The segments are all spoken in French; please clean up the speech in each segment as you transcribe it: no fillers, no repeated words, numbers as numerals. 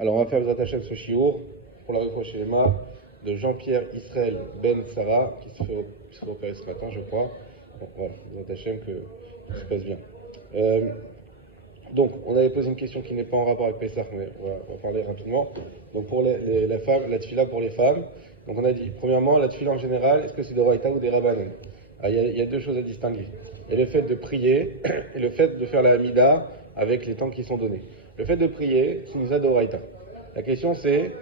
Alors, on va faire les attachés ce chiour pour la reproche chez de Jean-Pierre Israël Ben Sarah, qui se fait opérer ce matin, je crois. Bon, voilà, les attachés que se passe bien. Donc, on avait posé une question qui n'est pas en rapport avec Pessah, mais on va parler rapidement. Donc, pour la femme, la tefila pour les femmes. Donc, on a dit, premièrement, la tefila en général, est-ce que c'est des Raïta ou des Rabbanan? Il y a deux choses à distinguer. Il y a le fait de prier et le fait de faire la Hamida avec les temps qui sont donnés. Le fait de prier, c'est une nisa d'Oraïta. La question c'est,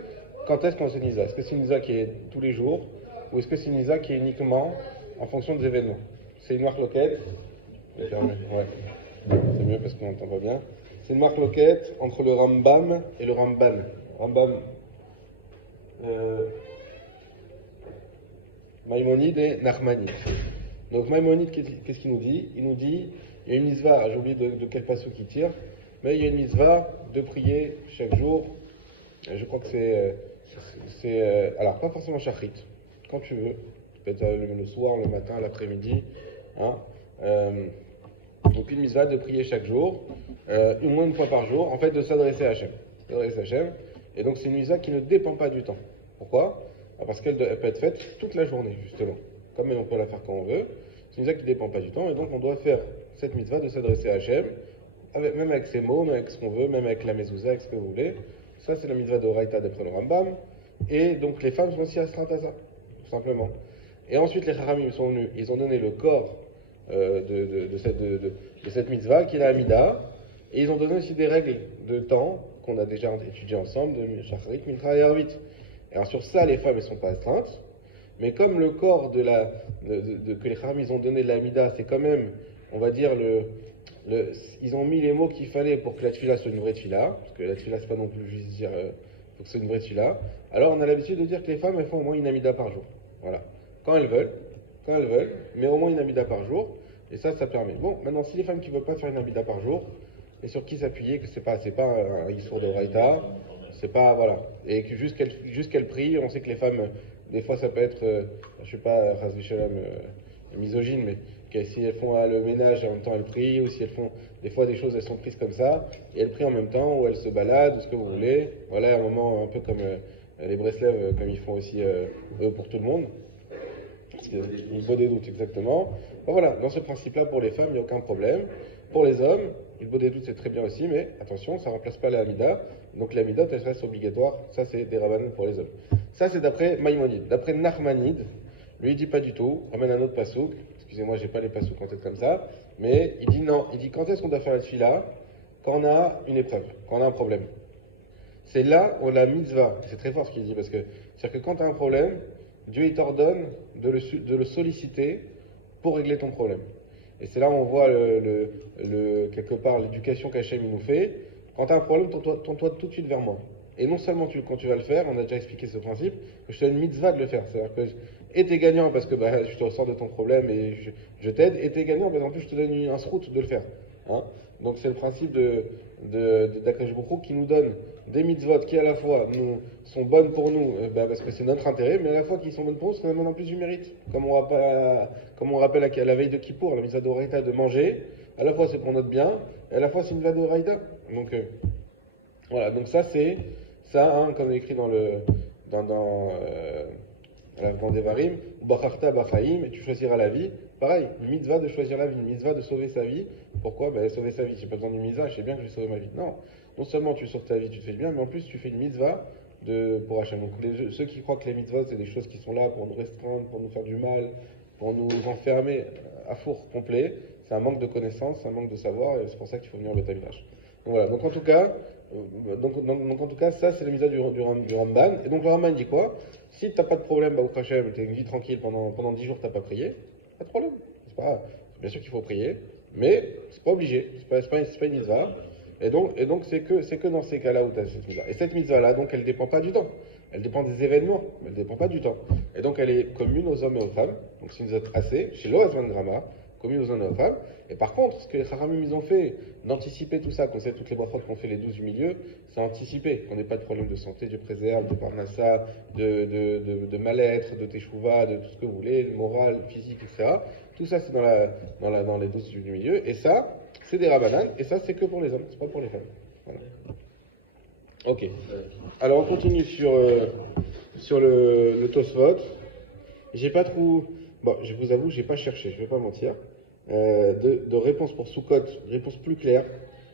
quand est-ce qu'on se nisa? Est-ce que c'est une nisa qui est tous les jours ou est-ce que c'est une nisa qui est uniquement en fonction des événements? C'est une marque loquette. Ouais, c'est mieux parce qu'on n'entend pas bien. C'est une marque loquette entre le Rambam et le Ramban. Rambam, Maïmonide et Nachmanide. Donc Maïmonide, qu'est-ce qu'il nous dit? Il nous dit, il y a une mitzvah, j'ai oublié de quel passage qui tire, mais il y a une mitzvah de prier chaque jour. Je crois que alors pas forcément shachrit, quand tu veux. Tu peux être le soir, le matin, l'après-midi. Hein. Donc une mitzvah de prier chaque jour, au moins une fois par jour, en fait de s'adresser à Hachem. Et donc c'est une mitzvah qui ne dépend pas du temps. Pourquoi? Parce qu'elle peut être faite toute la journée, justement. Comme on peut la faire quand on veut. C'est une mitzvah qui ne dépend pas du temps. Et donc on doit faire cette mitzvah de s'adresser à Hachem, même avec ses mots, même avec ce qu'on veut, même avec la mezouza, avec ce que vous voulez. Ça, c'est la mitzvah de Raïta d'après le Rambam. Et donc les femmes sont aussi astreintes à ça, tout simplement. Et ensuite, les Haramim sont venus, ils ont donné le corps de cette mitzvah, qui est la Hamida. Et ils ont donné aussi des règles de temps qu'on a déjà étudiées ensemble, de Shacharit, Mincha et Arvit. Et alors sur ça, les femmes, elles ne sont pas astreintes. Mais comme le corps que les Haramim ont donné de la Hamida, c'est quand même, on va dire, ils ont mis les mots qu'il fallait pour que la tefila soit une vraie tefila, parce que la tefila c'est pas non plus juste dire faut que ce soit une vraie tefila. Alors on a l'habitude de dire que les femmes elles font au moins une amida par jour. Voilà. Quand elles veulent, mais au moins une amida par jour, et ça permet. Bon, maintenant si les femmes qui ne veulent pas faire une amida par jour, et sur qui s'appuyer, que c'est pas un issour de Raïta, c'est pas, voilà. Et que juste qu'elles prient, on sait que les femmes, des fois ça peut être, je sais pas, Ras V'Shalom, misogyne, mais que si elles font le ménage et en même temps elles prient, ou si elles font des fois des choses, elles sont prises comme ça, et elles prient en même temps, ou elles se baladent, ou ce que vous voulez. Voilà, un moment un peu comme les Breslev, comme ils font aussi eux pour tout le monde. Il faut des doutes, exactement. Bon, voilà, dans ce principe-là, pour les femmes, il n'y a aucun problème. Pour les hommes, il faut des doutes, c'est très bien aussi, mais attention, ça ne remplace pas la Hamida. Donc la Hamida, elle reste obligatoire. Ça, c'est des rabbanan pour les hommes. Ça, c'est d'après Maïmonide. D'après Nachmanide, lui, il dit pas du tout. Ramène un autre pasouk. Excusez-moi, j'ai pas les pasouks en tête comme ça. Mais il dit non. Il dit quand est-ce qu'on doit faire la tefila? Quand on a une épreuve, quand on a un problème. C'est là où la mitzvah, c'est très fort ce qu'il dit, parce que c'est-à-dire que quand tu as un problème, Dieu il t'ordonne de le solliciter pour régler ton problème. Et c'est là où on voit quelque part l'éducation qu'Hachem nous fait. Quand tu as un problème, tourne-toi tout de suite vers moi. Et non seulement quand tu vas le faire, on a déjà expliqué ce principe, que je te donne une mitzvah de le faire. C'est-à-dire que t'es gagnant parce que je te ressors de ton problème et je t'aide, et t'es gagnant parce qu'en plus je te donne un srout de le faire. Hein. Donc c'est le principe d'Akadosh Baruch Hu qui nous donne des mitzvot qui à la fois sont bonnes pour nous, parce que c'est notre intérêt, mais à la fois qui sont bonnes pour nous, ça nous donne en plus du mérite. Comme on rappelle à la veille de Kippour, la mitzvah d'Oraïta de manger, à la fois c'est pour notre bien, et à la fois c'est une mitzvah d'Oraïta. Donc voilà, donc ça c'est ça, hein, comme on écrit dans Devarim, Bacharta Bachaim, et tu choisiras la vie. Pareil, une mitzvah de choisir la vie, une mitzvah de sauver sa vie. Pourquoi? Sauver sa vie, j'ai pas besoin d'une mitzvah, je sais bien que je vais sauver ma vie. Non, non seulement tu sauves ta vie, tu te fais du bien, mais en plus tu fais une mitzvah pour Hachem. Donc ceux qui croient que les mitzvahs c'est des choses qui sont là pour nous restreindre, pour nous faire du mal, pour nous enfermer à four complet, c'est un manque de connaissance, c'est un manque de savoir, et c'est pour ça qu'il faut venir au Beth Amikdash. Donc voilà, donc en tout cas, ça c'est la mitzvah du Ramban. Et donc le Ramban dit quoi? Si tu n'as pas de problème, au Hachem, tu as une vie tranquille pendant 10 jours, tu n'as pas prié, pas de problème. Bien sûr qu'il faut prier, mais c'est pas obligé, c'est pas une mitzvah. Et donc c'est que dans ces cas-là où tu as cette mitzvah. Et cette mitzvah-là, donc elle ne dépend pas du temps. Elle dépend des événements, mais elle ne dépend pas du temps. Et donc elle est commune aux hommes et aux femmes. Donc c'est une mitzvah assez, chez Loazvan Grama, commune aux hommes et aux femmes. Et par contre, ce que les Haramim ils ont fait, d'anticiper tout ça, qu'on sait toutes les brachot qu'on fait les 12 du milieu, c'est anticiper, qu'on n'ait pas de problème de santé, Dieu préserve, de parnassa, de mal-être, de teshuva, de tout ce que vous voulez, de morale, physique, etc. Tout ça c'est dans les 12 du milieu. Et ça, c'est des rabbanan, et ça c'est que pour les hommes, c'est pas pour les femmes. Voilà. Ok. Alors on continue sur le Tosfot. J'ai pas trop. Bon, je vous avoue, j'ai pas cherché, je vais pas mentir. De réponse pour Sukkot, réponse plus claire.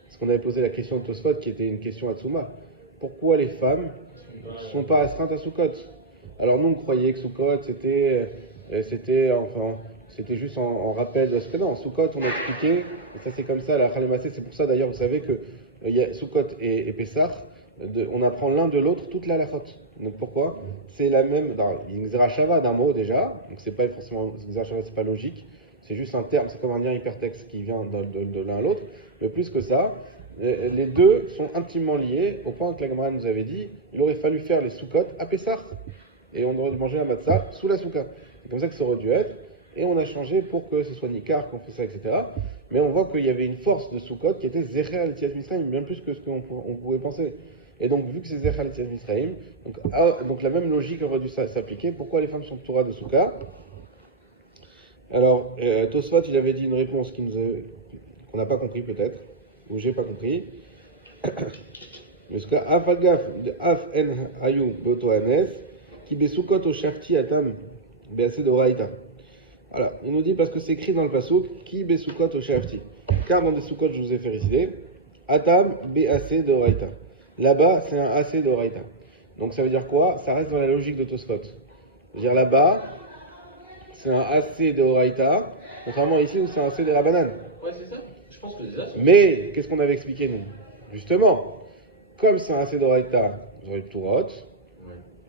Parce qu'on avait posé la question de Tosfot qui était une question à Tsuma. Pourquoi les femmes ne sont pas astreintes à Sukkot? Alors nous on croyait que Sukkot c'était juste en rappel de ce que non, Sukkot on a expliqué, et ça c'est comme ça, la Khalemassé, c'est pour ça d'ailleurs vous savez que il y a Sukkot et Pessah, on apprend l'un de l'autre toute la halachot. Donc pourquoi? C'est la même, il y a une Xerashava d'un mot déjà, donc c'est pas forcément, Xerashava c'est pas logique, c'est juste un terme, c'est comme un lien hypertexte qui vient de l'un à l'autre, mais plus que ça, les deux sont intimement liés au point que la Gemara nous avait dit, il aurait fallu faire les Sukkot à Pessah, et on aurait dû manger la matzah sous la souka. C'est comme ça que ça aurait dû être, et on a changé pour que ce soit Nikar qu'on fait ça, etc. Mais on voit qu'il y avait une force de Sukkot qui était Zecher al-Tiat Misraim, bien plus que ce qu'on pourrait penser. Et donc, vu que c'est Zecher al-Tiat Misraim, donc la même logique aurait dû s'appliquer. Pourquoi les femmes sont Torah de Souka? Alors, Tosfot, il avait dit une réponse qu'on n'a pas compris peut-être, ou j'ai pas compris. Mais ce cas, Af agaf de Af en hayu beoto anes, qui besukot au shafti atam bease doraita. Voilà, il nous dit parce que c'est écrit dans le pasuk qui besukot au shafti. Car dans des sukot, je vous ai fait récider, atam bease doraita. Là-bas, c'est un AC doraita. Donc ça veut dire quoi? Ça reste dans la logique de Tosfot. C'est-à-dire là-bas, c'est un AC doraita, contrairement ici où c'est un AC de Rabanan. Ouais, c'est ça. Je pense que c'est ça. Mais qu'est-ce qu'on avait expliqué nous? Justement, comme c'est un AC doraita, vous aurez Pturot.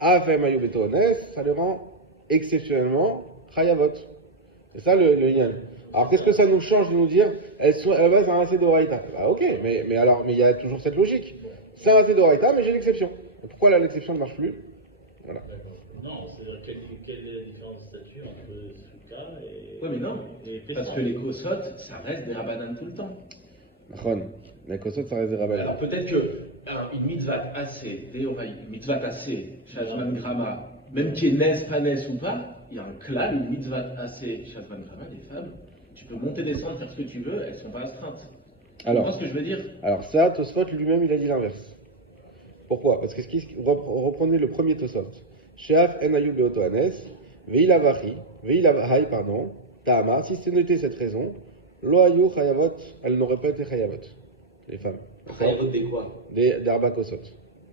Afem ayu betones, ça le rend exceptionnellement chayavot. C'est ça le yan. Alors qu'est-ce que ça nous change de nous dire elles sont à la base un AC d'Oraïta? Bah ok, mais il y a toujours cette logique. C'est un AC d'Oraïta, mais j'ai l'exception. Pourquoi là l'exception ne marche plus? Voilà. Non, c'est-à-dire quelle est la différence de statut entre Souka et. Oui, mais non, et parce que les kosot, ça reste des rabanan tout le temps. Ron, la kosot ça reste des rabbins. Alors peut-être que une mitzvah assez, une mitzvah assez, Shazman Grama, même qui est nes, pas nes ou pas, il y a un klal, une mitzvah assez, Shazman Grama, des femmes, tu peux monter, descendre, faire ce que tu veux, elles ne sont pas astreintes. Tu comprends ce que je veux dire? Alors ça, Tosfot lui-même il a dit l'inverse. Pourquoi? Parce que reprenez le premier Tosfot. Sheaf en ayu beoto anes, veilavahi, pardon, ta'ama, si c'est noté cette raison, lo ayu chayavot, elles n'auraient pas été chayavot, les femmes. Chayavot des quoi? Des arba kosot.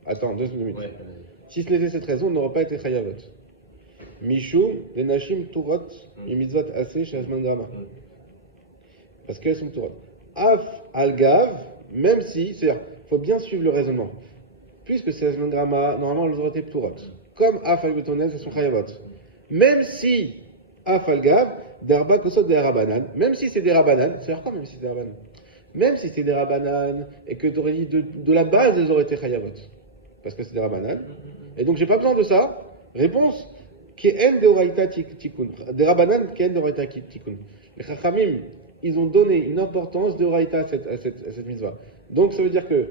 Attends, 2 minutes. Ouais. Si ce n'était cette raison, elles n'auraient pas été chayavot. Mishum, des nashim turot, mitzvot assez, shazman grama. Parce qu'elles sont turot. Af al-gav, même si, c'est-à-dire, il faut bien suivre le raisonnement. Puisque c'est shazman grama, normalement elles auraient été turot. Comme af al-betones, elles sont chayavot. Même si af al-gav, d'arba kosot des rabanan, même si c'est des rabanan, c'est-à-dire quoi même si c'est des rabanan? Même si c'est des rabanan et que tu aurais dit de la base, elles auraient été chayavot. Parce que c'est des rabanan. Et donc j'ai pas besoin de ça. Réponse, qui est en deoraita tikkun. Des rabanan qui est en deoraita tikkun. Les chachamim, ils ont donné une importance deoraita à cette mitzvah. Donc ça veut dire que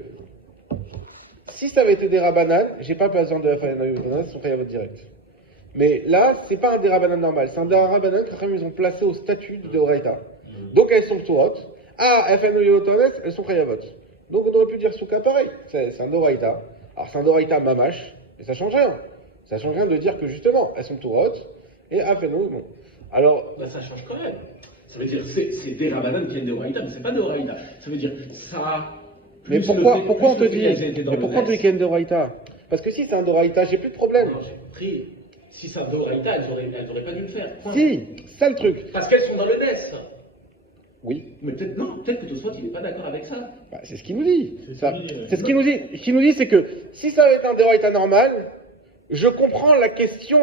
si ça avait été des rabanan, j'ai pas besoin de la fayanayot, c'est son chayavot direct. Mais là, c'est pas un des rabanan normal, c'est un des rabanan que les chachamim ils ont placé au statut de deoraita. Donc elles sont ptuot. Ah, FNO Yotones, elles sont chayavot. Donc on aurait pu dire souka pareil. C'est un doraïta. Alors c'est un doraïta mamash, mais ça change rien. Ça change rien de dire que justement, elles sont turot et FNO, bon. Alors. Bah, ça change quand même. Ça veut dire c'est des rabanan qui viennent de Oraïta, mais c'est pas de Oraïta. Ça veut dire ça. Mais pourquoi on te dit qu'il y a une doraïta? Parce que si c'est un doraïta, j'ai plus de problème. Non, j'ai compris. Si c'est un doraïta, elles auraient pas dû le faire. Point. Si, ça le truc. Parce qu'elles sont dans le NES. Oui. Mais peut-être que Tosfot il n'est pas d'accord avec ça. Bah, c'est ce qu'il nous dit. C'est ce qu'il nous dit. Ce qu'il nous dit, c'est que si ça avait été un doraïta normal, je comprends la question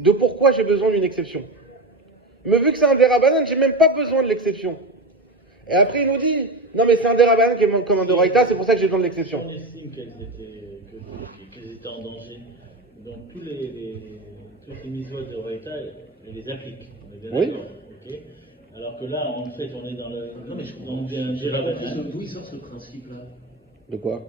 de pourquoi j'ai besoin d'une exception. Mais vu que c'est un dérabanan, j'ai même pas besoin de l'exception. Et après il nous dit, non mais c'est un dérabanan qui est comme un doraïta, c'est pour ça que j'ai besoin de l'exception. On estime qu'elles étaient en danger. Donc toutes les mitzvot de Oraïta, elles les appliquent. On est bien Oui. d'accord, ok. Alors que là, en fait, on est dans le. Non mais je comprends. Donc, j'ai la D'où il sort ce principe-là? De quoi?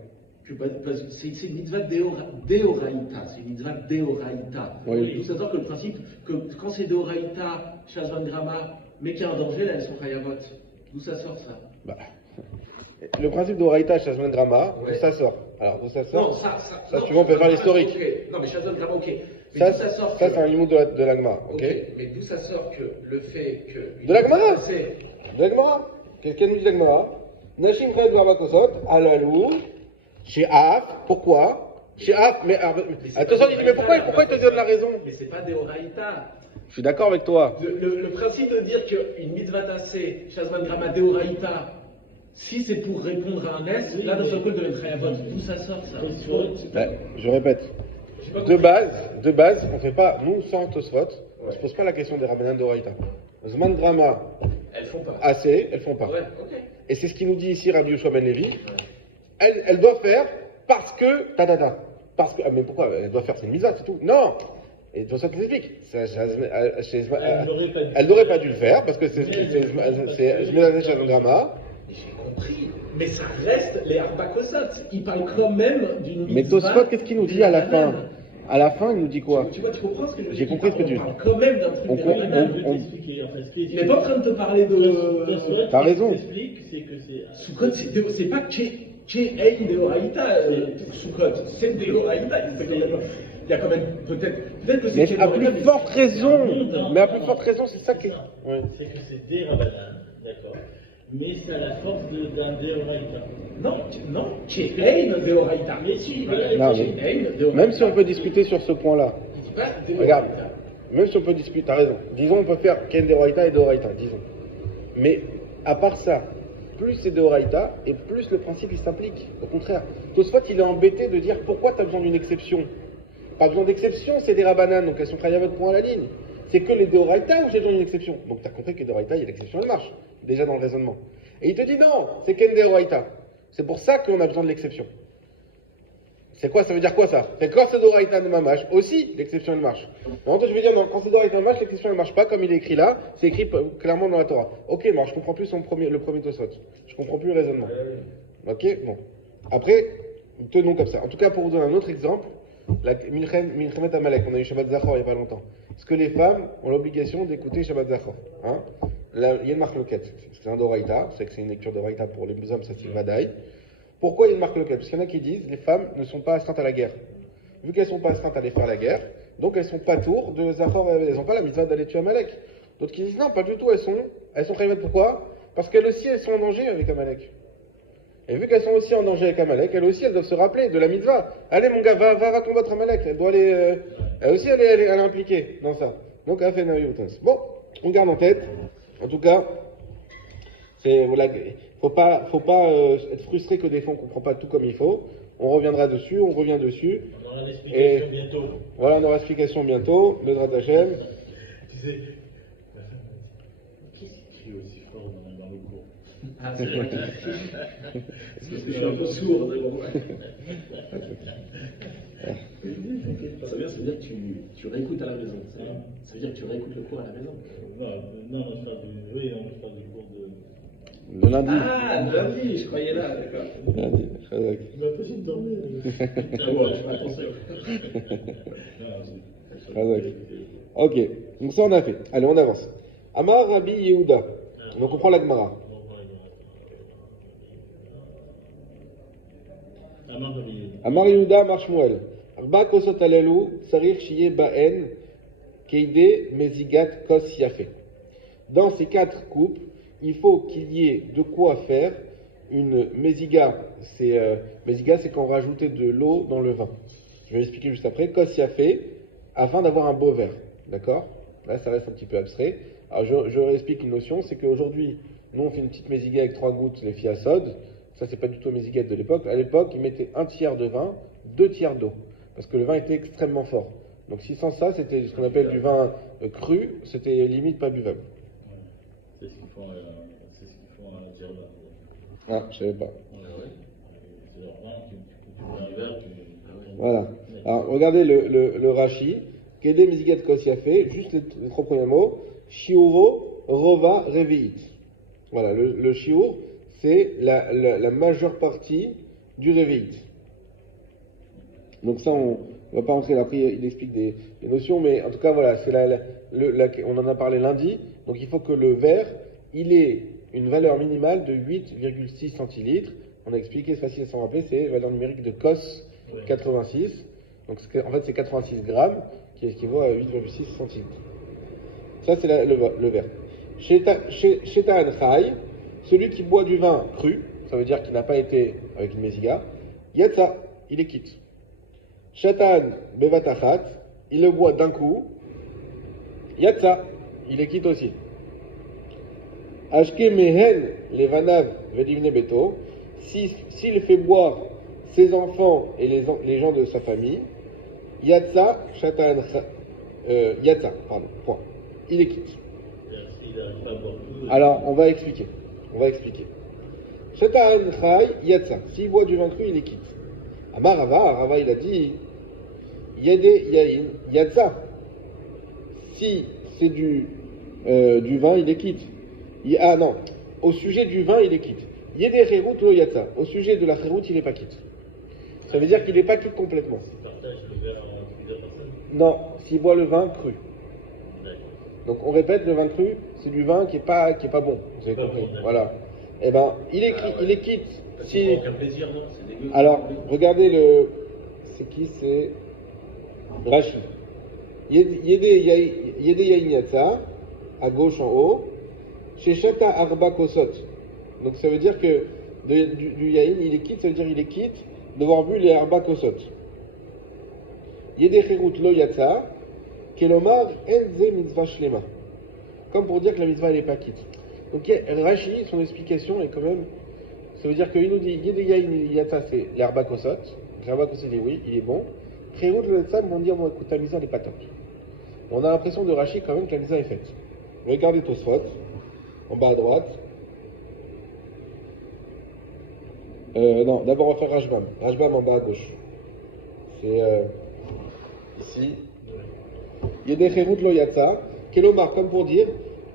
Parce que c'est une mitzvah déoraïta, c'est une mitzvah déoraïta. Oui. D'où ça sort que le principe que quand c'est déoraïta, shazvan grama, mais qu'il y a un danger, là elles sont chayavot. D'où ça sort ça? Bah, le principe d'oraïta, shazman grama, Ouais. ça sort. Alors, d'où ça sort? Non, Ça, non, si tu veux, on peut faire l'historique. ok. Non, mais Shazam Grama, ok. Mais Ça, d'où ça sort ça que- c'est un limoud de l'Agma, ok? Mais d'où ça sort que le fait que. De la Gemara. C'est- De l'Agmara. Quelqu'un nous dit l'Agmara. Nashim Chayot Garbakosot, Alalou, chez Af, pourquoi? Chez Af, mais attention, il dit, mais pourquoi il te donne la raison? Mais c'est pas des Horaïta. Je suis d'accord avec toi. Le principe de dire qu'une mitzvah tassée, Shazman Grama Deoraïta, si c'est pour répondre à un S, là dans ce coup de l'Entrayavot, d'où ça sort ça? Ouais, je répète. J'ai pas De compris. base, on fait pas, nous, sans Tosfot, on se pose pas la question des Rabbanan d'Oraïta. Zman Grama, Elles font pas. assez, elles font pas. Ouais, ok. Et c'est ce qu'il nous dit ici Rabbi Yoshua Ben Levi. Elle doit faire parce que, parce que, mais pourquoi elle doit faire, c'est une mitzvah, c'est tout. Non. Et pour ça, t'explique. Elle n'aurait pas dû le faire parce que c'est Zmedaté Shazam Grama. J'ai compris. Mais ça reste les Arbakosot. Ils parlent quand même d'une mitzvah. Mais Tosfot, qu'est-ce qu'il nous dit à la fin? À la fin, il nous dit quoi? Tu vois, tu comprends ce que je veux dire? J'ai compris ce que tu dis. On parle quand même d'un truc On des comprend- Rabbanan. Je vais t'expliquer. En fait, ce qui est Il n'est pas en train de te parler de. T'as raison. T'explique, c'est que c'est. Sukkot, c'est pas Ein de Horaïta pour Sukkot. C'est des Horaïta. Il y a quand même peut-être que c'est. Mais Chen à plus Horaïta, mais forte raison. Non, Mais à plus forte raison, c'est ça qui est. Ouais. C'est que c'est des Rabbanan, d'accord. Mais c'est à la force d'un Deoraïta. Non, Ein de Horaïta. Mais si, Non, voilà, mais même si on peut discuter sur ce point-là, Il dit pas de regarde, Horaïta. même si on peut discuter, t'as raison. Disons, on peut faire Ken d'Oraïta et d'Oraïta, disons. Mais à part ça, plus c'est d'Oraïta et plus le principe il s'applique. Au contraire, Tosfot il est embêté de dire pourquoi tu as besoin d'une exception. Pas besoin d'exception, c'est des Rabbanan, donc elles sont travaillées à votre point à la ligne. C'est que les d'Oraïta où j'ai besoin d'une exception. Donc tu as compris que d'Oraïta, il y a l'exception, elle marche, déjà dans le raisonnement. Et il te dit non, c'est Ken d'Oraïta. C'est pour ça qu'on a besoin de l'exception. C'est quoi, ça veut dire quoi ça? C'est quand c'est d'Oraïta de Mamash, aussi l'exception elle marche. Non, je veux dire, non, quand c'est d'Oraïta de Mamash, l'exception elle marche pas comme il est écrit là, c'est écrit clairement dans la Torah. Ok, mais je comprends plus le premier Tosfot. Je comprends plus le raisonnement. Ok, bon. Après, tenons comme ça. En tout cas, pour vous donner un autre exemple, la Milchemet Amalek, on a eu Shabbat Zachor il n'y a pas longtemps. Est-ce que les femmes ont l'obligation d'écouter Shabbat Zachor? Hein? Là, il y a une marloquette. C'est un d'Oraïta, c'est que c'est une lecture d'Oraïta pour les hommes, ça c'est Vadaï. Pourquoi il y a une marloquette? Parce qu'il y en a qui disent les femmes ne sont pas astreintes à la guerre. Vu qu'elles ne sont pas astreintes à aller faire la guerre, donc elles sont pas tours de Zachor, elles n'ont pas la mitzvah d'aller tuer Amalek. D'autres qui disent non, pas du tout, elles sont chayvat. Pourquoi? Parce qu'elles aussi, elles sont en danger avec Amalek. Et vu qu'elles sont aussi en danger avec Amalek, elles aussi, elles doivent se rappeler de la mitzvah. Allez mon gars, va combattre Amalek. Elle doit aller, elle aussi, elle est impliquée dans ça. Donc, elle fait Naviutans. Bon, on garde en tête. En tout cas, c'est, voilà, faut pas être frustré que des fois on comprend pas tout comme il faut. On reviendra dessus, on revient dessus. on aura l'explication bientôt. Voilà, on aura l'explication bientôt. Le Drat Hashem. Tu sais, la femme m'a dit, qu'est-ce qui crie aussi fort dans le cours? Ah, c'est vrai. Parce que je suis un peu sourd. Mais bon. Ça veut dire que tu réécoutes à la maison. Ça veut dire que tu réécoutes le cours à la maison. Non, je parle je parle du cours de. Le lundi. Ah, lundi, je croyais là, d'accord. Lundi. Chazak. Il m'a empêché de dormir. Ah bon, je fais attention. Chazak. Ok, donc ça on a fait. Allez, on avance. Amar Rabbi Yehuda. Donc on prend la Gemara. Amar Yehuda, Amar Shmuel. Arba kosot alelu, sarich shiye ba'en, keide mezigat kos yafé. Dans ces 4 coupes, il faut qu'il y ait de quoi faire une meziga. Meziga, c'est quand on rajoutait de l'eau dans le vin. Je vais l'expliquer juste après. Kos yafé, afin d'avoir un beau verre. D'accord? Là, ça reste un petit peu abstrait. Alors, je réexplique une notion, c'est qu'aujourd'hui, nous, on fait une petite meziga avec 3 gouttes, les filles à sod. Ça, c'est pas du tout une meziguette de l'époque. À l'époque, ils mettaient 1 tiers de vin, 2 tiers d'eau. Parce que le vin était extrêmement fort. Donc, si sans ça, c'était ce qu'on appelle du vin cru, c'était limite pas buvable. C'est ce qu'ils font à Djerba. Ah, je savais pas. C'est leur vin qui bois un verre. Voilà. Alors, regardez le Rashi. Kede Mezigat Kosiafé, juste les 3 premiers mots. Shiuro, Rova, Revi'it. Voilà, le Shiur, c'est la majeure partie du Revi'it. Donc ça, on va pas rentrer là. Après, il explique des notions, mais en tout cas, voilà, c'est on en a parlé lundi. Donc il faut que le verre, il ait une valeur minimale de 8,6 centilitres on a expliqué, c'est facile à s'en rappeler, c'est valeur numérique de cos 86. Donc en fait c'est 86 grammes qui équivaut à 8,6 centimètres. Ça c'est le verre. Shetan Chai, celui qui boit du vin cru, ça veut dire qu'il n'a pas été avec une mésiga, Yatsa, il est quitte. Shatan Bevatachat, il le boit d'un coup, Yatsa, il est quitte aussi. Ashke Mehen, les Vanav Vedivne Beto, s'il fait boire ses enfants et les gens de sa famille, Yatsa, Shatan, Yatsa, pardon, point. Il est quitte. Alors, on va expliquer. Shatan Chai, Yatsa, s'il boit du vin cru, il est quitte. Amar Rava, il a dit, Yede Yain, Yatsa, si c'est du vin, il est quitte. Ah non, au sujet du vin, il est quitte. Yede Cherut lo Yatsa, au sujet de la Cherut, il n'est pas quitte. Ça veut dire qu'il n'est pas quitte complètement. Il partage le verre entre plusieurs personnes. Non, s'il boit le vin cru. Donc on répète, le vin cru, c'est du vin qui est pas bon. Vous avez compris. Voilà. Eh ben, il est quitte. Si... C'est aucun plaisir, non? C'est dégueu. Alors, regardez c'est qui? C'est Rashi. Yede Yain Yatsa, à gauche en haut, chez Shata Arba Kosot. Donc ça veut dire que du Yain, il est quitte, ça veut dire il est quitte d'avoir bu les Arba Kosot. Yede Cherut lo Yatsa, Kelomar Enze Mitzvah Shlema. Comme pour dire que la mitzvah elle n'est pas quitte. Donc Rashi, son explication est quand même. Ça veut dire qu'il nous dit Yede Yain Yatsa, c'est l'Arba Kosot. L'Arba Kosot, il dit oui, il est bon. Cherut lo Yatsa, vont dire bon, écoute, ta mitzvah n'est pas top. On a l'impression de Rashi quand même que la mitzvah est faite. Regardez Tosfot, en bas à droite. Non, d'abord on va faire Rashbam. Rashbam en bas à gauche. C'est ici. Yede Cherut lo Yatsa, Kelomar, comme pour dire,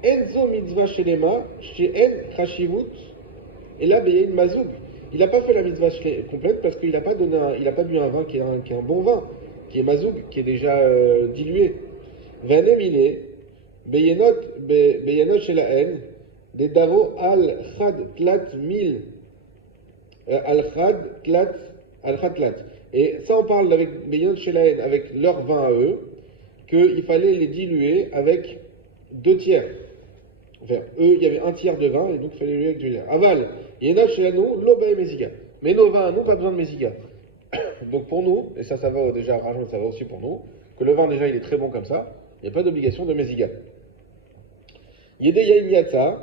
Enzo mitzvah shelema, she'en chashivut, et là, beyein mazoug. Il n'a pas fait la mitzvah complète parce qu'il n'a pas bu un vin qui est un bon vin, qui est mazoug, qui est déjà dilué. Vanem il est, beyenot shelaen, des daro al chad tlat mil, al chad tlat. Et ça, on parle avec beyenot shelaen, avec leur vin à eux, qu'il fallait les diluer avec 2 tiers. Enfin, eux, il y avait 1 tiers de vin, et donc il fallait diluer avec 2 tiers. Aval, yenot shelanu, lobae mesiga. Mais nos vins, nous, pas besoin de mesiga. Donc pour nous, et ça va déjà, Rajman, ça va aussi pour nous, que le vin déjà il est très bon comme ça, il n'y a pas d'obligation de mesiga. Yede yain yatsa,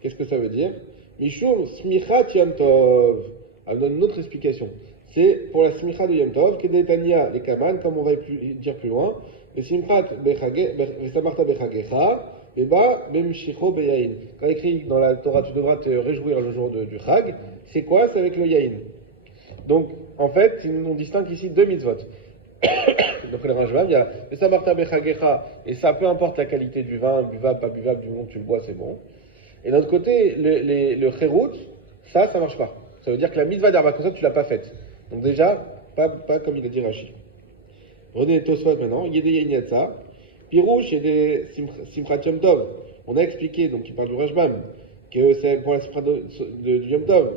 qu'est-ce que ça veut dire? Mishum smichat yom tov. On donne une autre explication. C'est pour la smichat de yom tov, kedetania les kaman, comme on va dire plus loin, le simchat besamarta bechagecha, beba bemshicho beyain. Quand écrit dans la Torah, tu devras te réjouir le jour du chag, c'est quoi? C'est avec le yain. Donc, en fait, on distingue ici 2 mitzvot. Donc le Rashbam, il y a le Samarta Bechagecha, et ça, peu importe la qualité du vin, buvable, pas buvable, du moment que tu le bois, c'est bon. Et d'un autre côté, le Cherut, ça marche pas. Ça veut dire que la mitzvah d'Arba Kosot, tu l'as pas faite. Donc déjà, pas comme il a dit Rashi. Prenez Tosfot maintenant, Yede Yain Yatsa, Pirouche et des Simchat Yom Tov. On a expliqué, donc il parle du Rashbam, que c'est pour la Simchat du Yom Tov,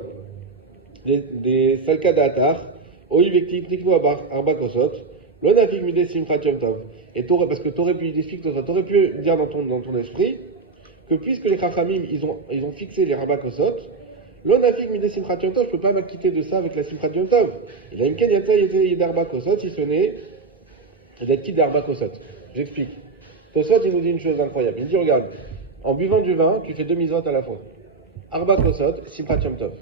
des Salka d'Atar, Oivekti Pnikno Arba Kosot, L'onafik midé simchat yom tov. Et parce que t'aurais pu dire dans ton esprit que puisque les Chachamim ils ont fixé les Arba Kosot, l'onafik midé simchat yom tov, je peux pas m'acquitter de ça avec la simchat yom tov. Il a une ken yatsa yed Arba Kosot, si ce n'est d'être quitte d'Arba Kosot. J'explique. Tosot il nous dit une chose incroyable. Il dit regarde, en buvant du vin, tu fais 2 mitzvot à la fois. Arba Kosot, simchat yom tov.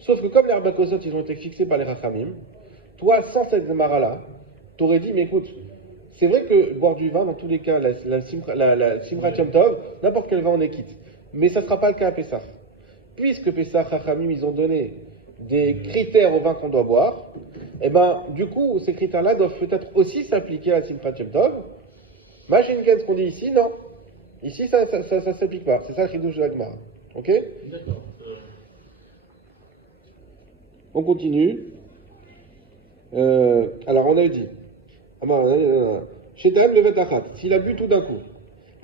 Sauf que comme les Arba Kosot ils ont été fixés par les Chachamim, toi sans cette Gemara là, t'aurais dit, mais écoute, c'est vrai que boire du vin, dans tous les cas, la Simchat Yom Tov, n'importe quel vin on est quitte. Mais ça ne sera pas le cas à Pessah. Puisque Pessah, Chachamim, ils ont donné des critères au vin qu'on doit boire, et ben, du coup, ces critères-là doivent peut-être aussi s'appliquer à la Simchat Yom Tov. Imagine ce qu'on dit ici, non. Ici, ça ne s'applique pas. C'est ça le chidouche de la Gemara. Ok? D'accord. On continue. Alors, on a dit. Shetan levet achat, s'il a bu tout d'un coup.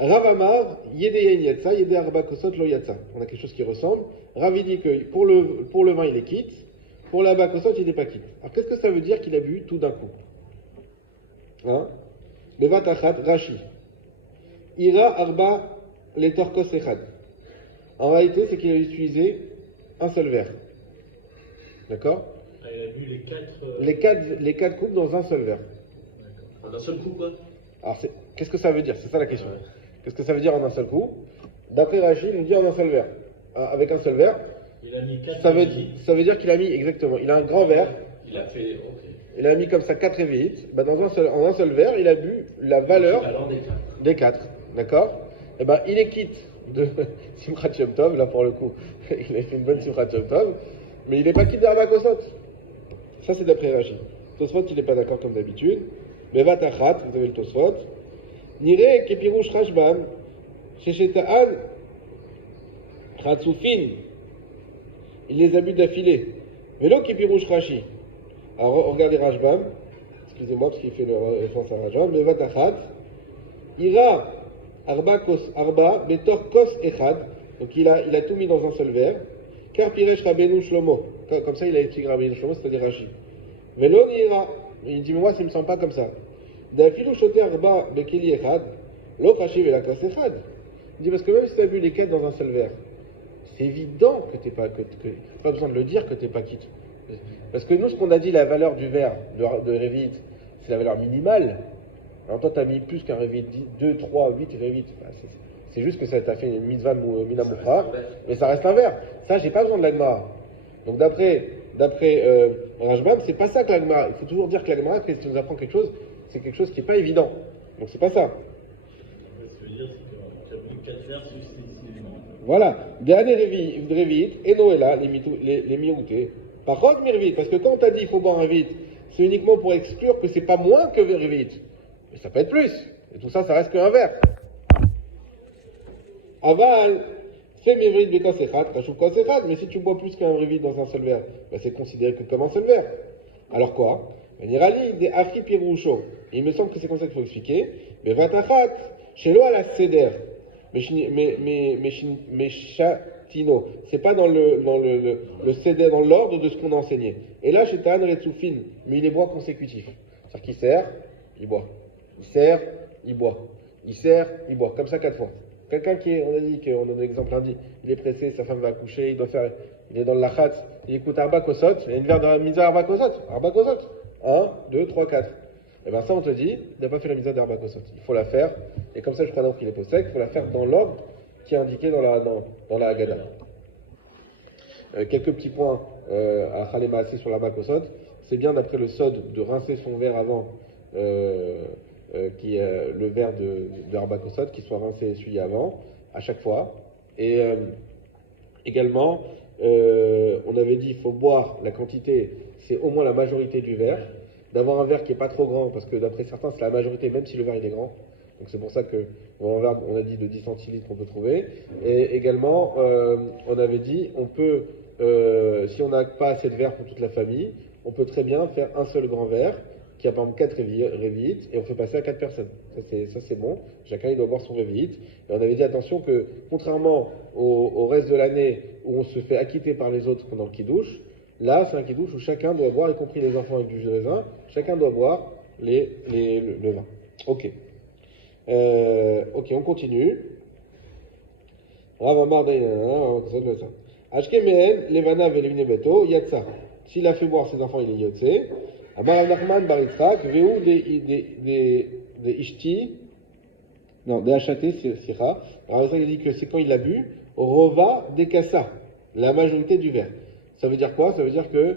Rav Amar, Yede Yain Yatsa, Yede Arba Kosot Lo Yatsa. On a quelque chose qui ressemble. Rav il dit que pour le vin il est quitte, pour l'Arba Kosot il n'est pas quitte. Alors qu'est-ce que ça veut dire qu'il a bu tout d'un coup? Hein? Bevat Achat, Rashi. Ira Arba Letorkos Echad. En réalité, c'est qu'il a utilisé un seul verre. D'accord? Ah, il a bu Les quatre coupes dans un seul verre. En un seul coup, quoi. Alors, qu'est-ce que ça veut dire? C'est ça la question. Qu'est-ce que ça veut dire en un seul coup? D'après Rachid, il nous dit en un seul verre. Avec un seul verre, Il a mis 4 ça veut dire qu'il a mis, exactement, il a un grand verre, Il a fait. Ok. il a mis comme ça 4 révites. En un seul verre, il a bu la valeur Alors des quatre. des 4. D'accord? Et ben, il est quitte de Simchat Yom Tov, là pour le coup, il a fait une bonne Simchat Yom Tov, mais il n'est pas quitte d'Arba Kosot. Ça, c'est d'après Rachid. Tosfot, il n'est pas d'accord comme d'habitude. Bevat Achat, vous avez le Tosfot. Nire Kepirouche Rashban, Shesheta'an, Khatsoufin. Il les a bu d'affilée. Vélo Kepirouche Rashi. Alors, regardez Rashban. Excusez-moi, parce qu'il fait le référence à Rashban. Bevat Achat. Ira Arba, Betor Kos Echad. Donc, il a tout mis dans un seul verre. Car Piresh Rabbeinu Shlomo. Comme ça, il a écrit Rabbeinu Shlomo, c'est-à-dire Rashi. Vélo Nira. Il dit, mais moi, ça ne me semble pas comme ça. D'afilou shoté arba bekeli echad, lo chashi vela kos echad. Il dit, parce que même si tu as bu les 4 dans un seul verre, c'est évident que tu n'es pas, pas besoin de le dire que tu n'es pas quitte. Parce que nous, ce qu'on a dit, la valeur du verre de Révit, c'est la valeur minimale. Alors toi, tu as mis plus qu'un Révit, 2, 3, 8 Révit. C'est juste que ça t'a fait une mitzvah minamoucha, mais ça reste un verre. Ça, j'ai pas besoin de l'agma. Donc d'après Rashbam, c'est pas ça que l'agma. Il faut toujours dire que l'agma, quand il nous apprend quelque chose, c'est quelque chose qui n'est pas évident. Donc c'est pas ça. Ce que je veux dire, c'est que tu as bu 4 verres successivement. Voilà. Dernier Révit, et Noëlla, les mioutés. Par contre, Mirvit, parce que quand on t'a dit il faut boire un vite, c'est uniquement pour exclure que c'est pas moins que Révit. Mais ça peut être plus. Et tout ça, ça reste qu'un verre. Aval, fais Mirvit Bekos Echad, Kachou Kos Echad, mais si tu bois plus qu'un Révit dans un seul verre, ben c'est considéré que comme un seul verre. Alors quoi? Nirali des Afri Piroucho. Il me semble que c'est comme ça qu'il faut expliquer. Mais Vatachat, chez l'eau à la Seder. Mais Chatino. C'est pas dans le Seder, dans l'ordre de ce qu'on a enseigné. Et là, chez Tan Retsoufin. Mais il les boit consécutifs. C'est-à-dire qu'il sert, il boit. Il sert, il boit. Il sert, il boit. Comme ça 4 fois. Quelqu'un on a dit qu'on a un exemple lundi, il est pressé, sa femme va accoucher, il est dans le lachat, il écoute Arba Kosot, il y a une verre de Mitzvah Arba Kosot. 1, 2, 3, 4. Et bien ça, on te dit, il n'a pas fait la Mitzvah d'Arba Kosot. Il faut la faire, et comme ça, je crois donc qu'il est possède, il faut la faire dans l'ordre qui est indiqué dans la Haggadah. Quelques petits points à Khalema assis sur l'Arba Kosot. C'est bien d'après le Sod de rincer son verre avant. Qui est le verre de Arba Kosot, qui soit rincé et essuyé avant, à chaque fois. Et également, on avait dit il faut boire la quantité, c'est au moins la majorité du verre, d'avoir un verre qui n'est pas trop grand, parce que d'après certains, c'est la majorité, même si le verre il est grand. Donc c'est pour ça que on a dit de 10 centilitres qu'on peut trouver. Et également, on avait dit, on peut, si on n'a pas assez de verre pour toute la famille, on peut très bien faire un seul grand verre, qui a par exemple 4 révites, et on fait passer à 4 personnes. Ça c'est bon, chacun il doit boire son révite. Et on avait dit attention que, contrairement au reste de l'année où on se fait acquitter par les autres pendant le kidouche, là c'est un kidouche où chacun doit boire, y compris les enfants avec du jus de raisin, chacun doit boire le vin. Ok. Ok, on continue. Rav Amar Ashke Mehen, Levana Velevine Beto, Yatsa. S'il a fait boire ses enfants, il est Yotse. Amar Nachman Bar Yitzhak, Veu de Ishti, non, de Hachaté, Sira. Alors, ça, il dit que c'est quand il a bu, Rova de Kassa, la majorité du verre. Ça veut dire quoi? Ça veut dire que